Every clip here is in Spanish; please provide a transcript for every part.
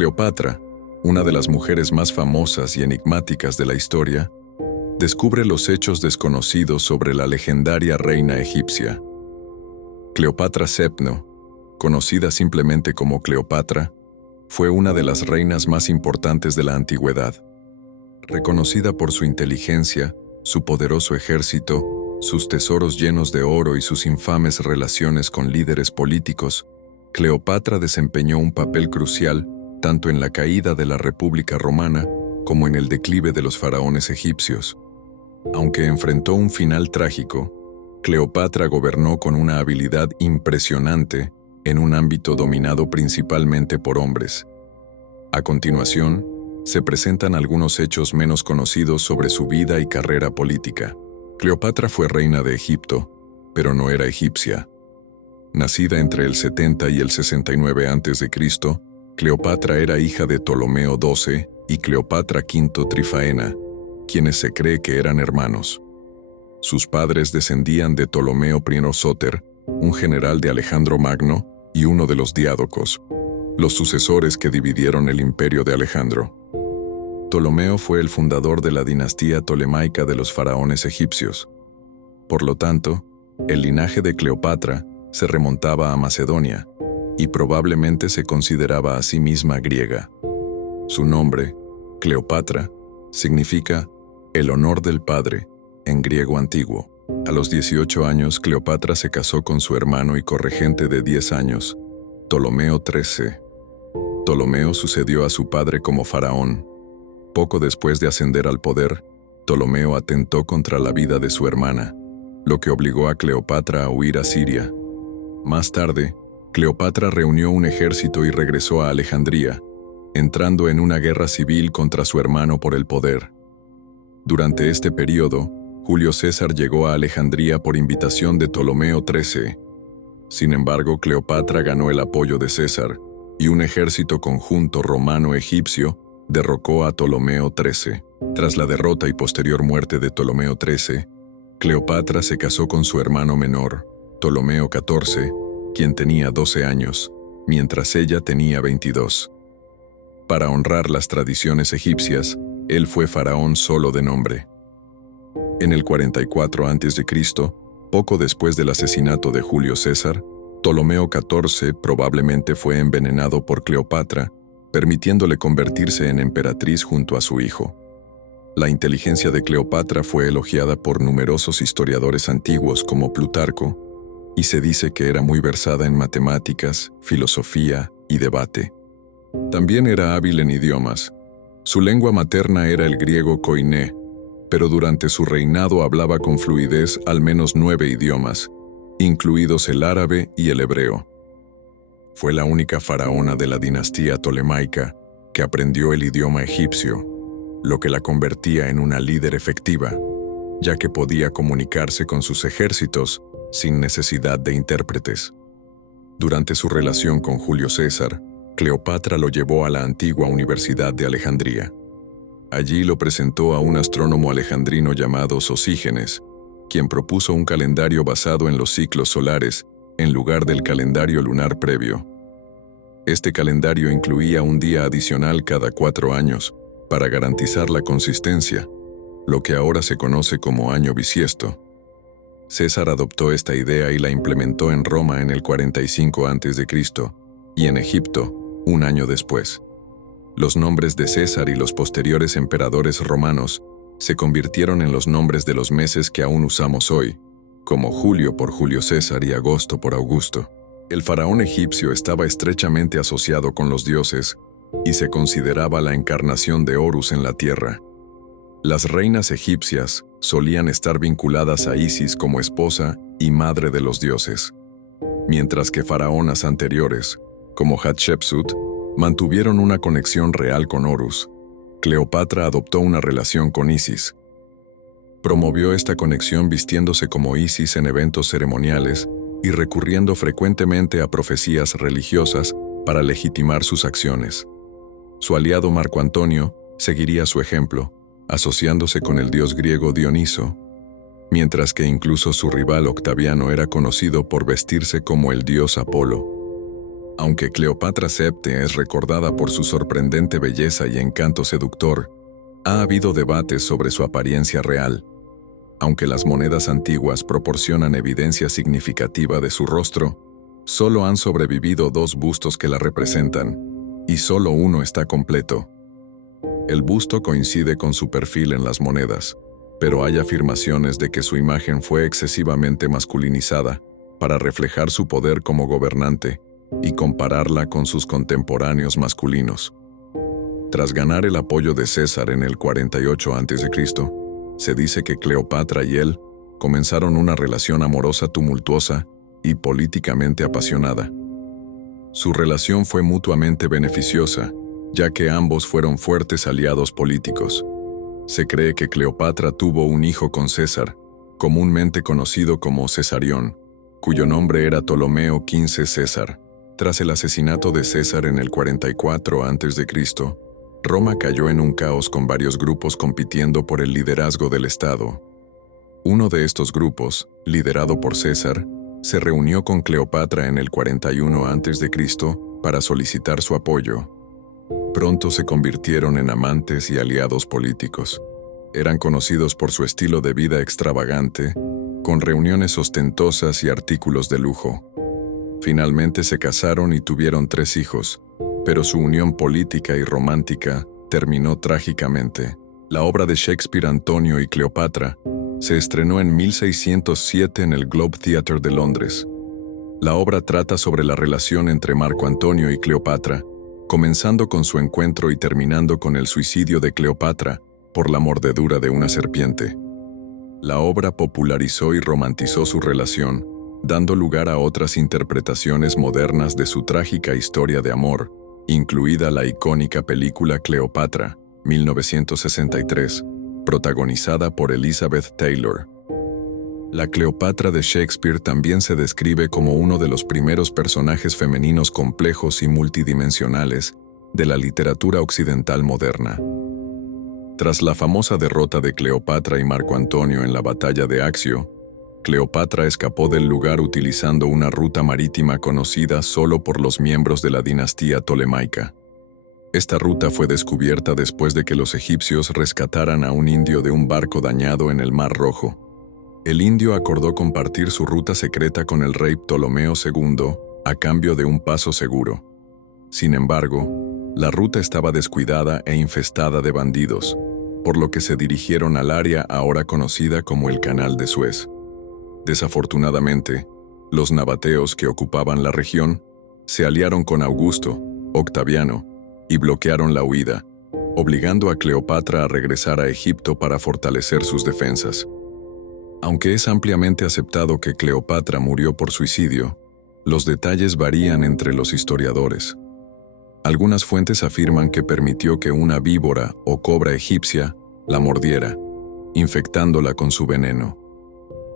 Cleopatra, una de las mujeres más famosas y enigmáticas de la historia, descubre los hechos desconocidos sobre la legendaria reina egipcia. Cleopatra Sepno, conocida simplemente como Cleopatra, fue una de las reinas más importantes de la antigüedad. Reconocida por su inteligencia, su poderoso ejército, sus tesoros llenos de oro y sus infames relaciones con líderes políticos, Cleopatra desempeñó un papel crucial tanto en la caída de la República Romana como en el declive de los faraones egipcios. Aunque enfrentó un final trágico, Cleopatra gobernó con una habilidad impresionante en un ámbito dominado principalmente por hombres. A continuación, se presentan algunos hechos menos conocidos sobre su vida y carrera política. Cleopatra fue reina de Egipto, pero no era egipcia. Nacida entre el 70 y el 69 a.C., Cleopatra era hija de Ptolomeo XII y Cleopatra V Trifaena, quienes se cree que eran hermanos. Sus padres descendían de Ptolomeo I Sóter, un general de Alejandro Magno y uno de los Diádocos, los sucesores que dividieron el imperio de Alejandro. Ptolomeo fue el fundador de la dinastía tolemaica de los faraones egipcios. Por lo tanto, el linaje de Cleopatra se remontaba a Macedonia y probablemente se consideraba a sí misma griega. Su nombre, Cleopatra, significa el honor del padre en griego antiguo. A los 18 años, Cleopatra se casó con su hermano y corregente de 10 años, Ptolomeo XIII. Ptolomeo sucedió a su padre como faraón. Poco después de ascender al poder, Ptolomeo atentó contra la vida de su hermana, lo que obligó a Cleopatra a huir a Siria. Más tarde, Cleopatra reunió un ejército y regresó a Alejandría, entrando en una guerra civil contra su hermano por el poder. Durante este periodo, Julio César llegó a Alejandría por invitación de Ptolomeo XIII. Sin embargo, Cleopatra ganó el apoyo de César, y un ejército conjunto romano-egipcio derrocó a Ptolomeo XIII. Tras la derrota y posterior muerte de Ptolomeo XIII, Cleopatra se casó con su hermano menor, Ptolomeo XIV, quien tenía 12 años, mientras ella tenía 22. Para honrar las tradiciones egipcias, él fue faraón solo de nombre. En el 44 a.C., poco después del asesinato de Julio César, Ptolomeo XIV probablemente fue envenenado por Cleopatra, permitiéndole convertirse en emperatriz junto a su hijo. La inteligencia de Cleopatra fue elogiada por numerosos historiadores antiguos como Plutarco, y se dice que era muy versada en matemáticas, filosofía y debate. También era hábil en idiomas. Su lengua materna era el griego koiné, pero durante su reinado hablaba con fluidez al menos 9 idiomas, incluidos el árabe y el hebreo. Fue la única faraona de la dinastía tolemaica que aprendió el idioma egipcio, lo que la convertía en una líder efectiva, ya que podía comunicarse con sus ejércitos sin necesidad de intérpretes. Durante su relación con Julio César, Cleopatra lo llevó a la antigua Universidad de Alejandría. Allí lo presentó a un astrónomo alejandrino llamado Sosígenes, quien propuso un calendario basado en los ciclos solares en lugar del calendario lunar previo. Este calendario incluía un día adicional cada 4 años para garantizar la consistencia, lo que ahora se conoce como año bisiesto. César adoptó esta idea y la implementó en Roma en el 45 a.C. y en Egipto, un año después. Los nombres de César y los posteriores emperadores romanos se convirtieron en los nombres de los meses que aún usamos hoy, como julio por Julio César y agosto por Augusto. El faraón egipcio estaba estrechamente asociado con los dioses y se consideraba la encarnación de Horus en la tierra. Las reinas egipcias solían estar vinculadas a Isis como esposa y madre de los dioses, mientras que faraonas anteriores, como Hatshepsut, mantuvieron una conexión real con Horus. Cleopatra adoptó una relación con Isis. Promovió esta conexión vistiéndose como Isis en eventos ceremoniales y recurriendo frecuentemente a profecías religiosas para legitimar sus acciones. Su aliado Marco Antonio seguiría su ejemplo, asociándose con el dios griego Dioniso, mientras que incluso su rival Octaviano era conocido por vestirse como el dios Apolo. Aunque Cleopatra Septe es recordada por su sorprendente belleza y encanto seductor, ha habido debates sobre su apariencia real. Aunque las monedas antiguas proporcionan evidencia significativa de su rostro, solo han sobrevivido 2 bustos que la representan, y solo uno está completo. El busto coincide con su perfil en las monedas, pero hay afirmaciones de que su imagen fue excesivamente masculinizada para reflejar su poder como gobernante y compararla con sus contemporáneos masculinos. Tras ganar el apoyo de César en el 48 a.C., se dice que Cleopatra y él comenzaron una relación amorosa tumultuosa y políticamente apasionada. Su relación fue mutuamente beneficiosa, ya que ambos fueron fuertes aliados políticos. Se cree que Cleopatra tuvo un hijo con César, comúnmente conocido como Cesarión, cuyo nombre era Ptolomeo XV César. Tras el asesinato de César en el 44 a.C., Roma cayó en un caos con varios grupos compitiendo por el liderazgo del Estado. Uno de estos grupos, liderado por César, se reunió con Cleopatra en el 41 a.C. para solicitar su apoyo. Pronto se convirtieron en amantes y aliados políticos. Eran conocidos por su estilo de vida extravagante, con reuniones ostentosas y artículos de lujo. Finalmente se casaron y tuvieron 3 hijos, pero su unión política y romántica terminó trágicamente. La obra de Shakespeare Antonio y Cleopatra se estrenó en 1607 en el Globe Theatre de Londres. La obra trata sobre la relación entre Marco Antonio y Cleopatra, comenzando con su encuentro y terminando con el suicidio de Cleopatra por la mordedura de una serpiente. La obra popularizó y romantizó su relación, dando lugar a otras interpretaciones modernas de su trágica historia de amor, incluida la icónica película Cleopatra, 1963, protagonizada por Elizabeth Taylor. La Cleopatra de Shakespeare también se describe como uno de los primeros personajes femeninos complejos y multidimensionales de la literatura occidental moderna. Tras la famosa derrota de Cleopatra y Marco Antonio en la batalla de Accio, Cleopatra escapó del lugar utilizando una ruta marítima conocida solo por los miembros de la dinastía tolemaica. Esta ruta fue descubierta después de que los egipcios rescataran a un indio de un barco dañado en el Mar Rojo. El indio acordó compartir su ruta secreta con el rey Ptolomeo II a cambio de un paso seguro. Sin embargo, la ruta estaba descuidada e infestada de bandidos, por lo que se dirigieron al área ahora conocida como el Canal de Suez. Desafortunadamente, los nabateos que ocupaban la región se aliaron con Augusto, Octaviano, y bloquearon la huida, obligando a Cleopatra a regresar a Egipto para fortalecer sus defensas. Aunque es ampliamente aceptado que Cleopatra murió por suicidio, los detalles varían entre los historiadores. Algunas fuentes afirman que permitió que una víbora o cobra egipcia la mordiera, infectándola con su veneno.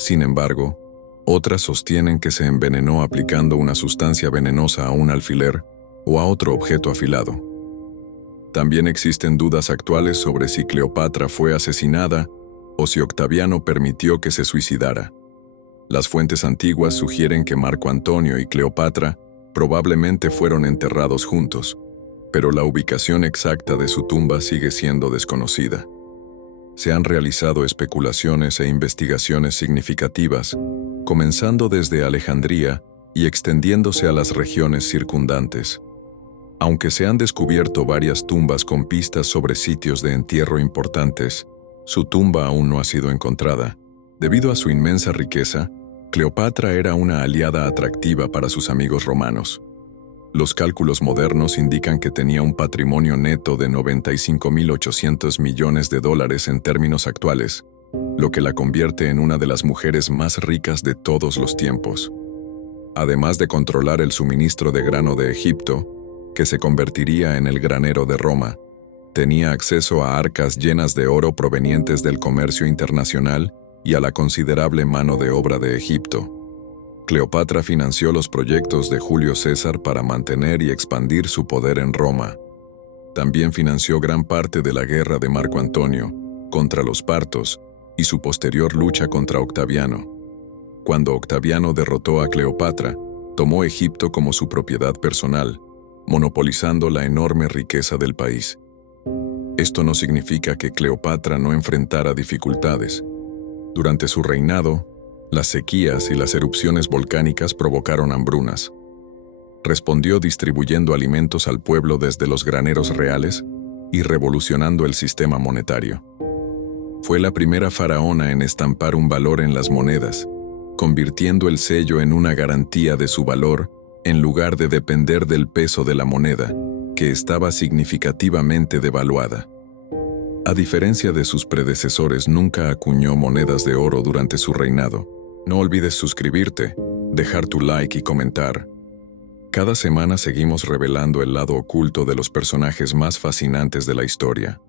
Sin embargo, otras sostienen que se envenenó aplicando una sustancia venenosa a un alfiler o a otro objeto afilado. También existen dudas actuales sobre si Cleopatra fue asesinada o si Octaviano permitió que se suicidara. Las fuentes antiguas sugieren que Marco Antonio y Cleopatra probablemente fueron enterrados juntos, pero la ubicación exacta de su tumba sigue siendo desconocida. Se han realizado especulaciones e investigaciones significativas, comenzando desde Alejandría y extendiéndose a las regiones circundantes. Aunque se han descubierto varias tumbas con pistas sobre sitios de entierro importantes, su tumba aún no ha sido encontrada. Debido a su inmensa riqueza, Cleopatra era una aliada atractiva para sus amigos romanos. Los cálculos modernos indican que tenía un patrimonio neto de 95.800 millones de dólares en términos actuales, lo que la convierte en una de las mujeres más ricas de todos los tiempos. Además de controlar el suministro de grano de Egipto, que se convertiría en el granero de Roma, tenía acceso a arcas llenas de oro provenientes del comercio internacional y a la considerable mano de obra de Egipto. Cleopatra financió los proyectos de Julio César para mantener y expandir su poder en Roma. También financió gran parte de la guerra de Marco Antonio contra los partos y su posterior lucha contra Octaviano. Cuando Octaviano derrotó a Cleopatra, tomó Egipto como su propiedad personal, monopolizando la enorme riqueza del país. Esto no significa que Cleopatra no enfrentara dificultades. Durante su reinado, las sequías y las erupciones volcánicas provocaron hambrunas. Respondió distribuyendo alimentos al pueblo desde los graneros reales y revolucionando el sistema monetario. Fue la primera faraona en estampar un valor en las monedas, convirtiendo el sello en una garantía de su valor en lugar de depender del peso de la moneda, que estaba significativamente devaluada. A diferencia de sus predecesores, nunca acuñó monedas de oro durante su reinado. No olvides suscribirte, dejar tu like y comentar. Cada semana seguimos revelando el lado oculto de los personajes más fascinantes de la historia.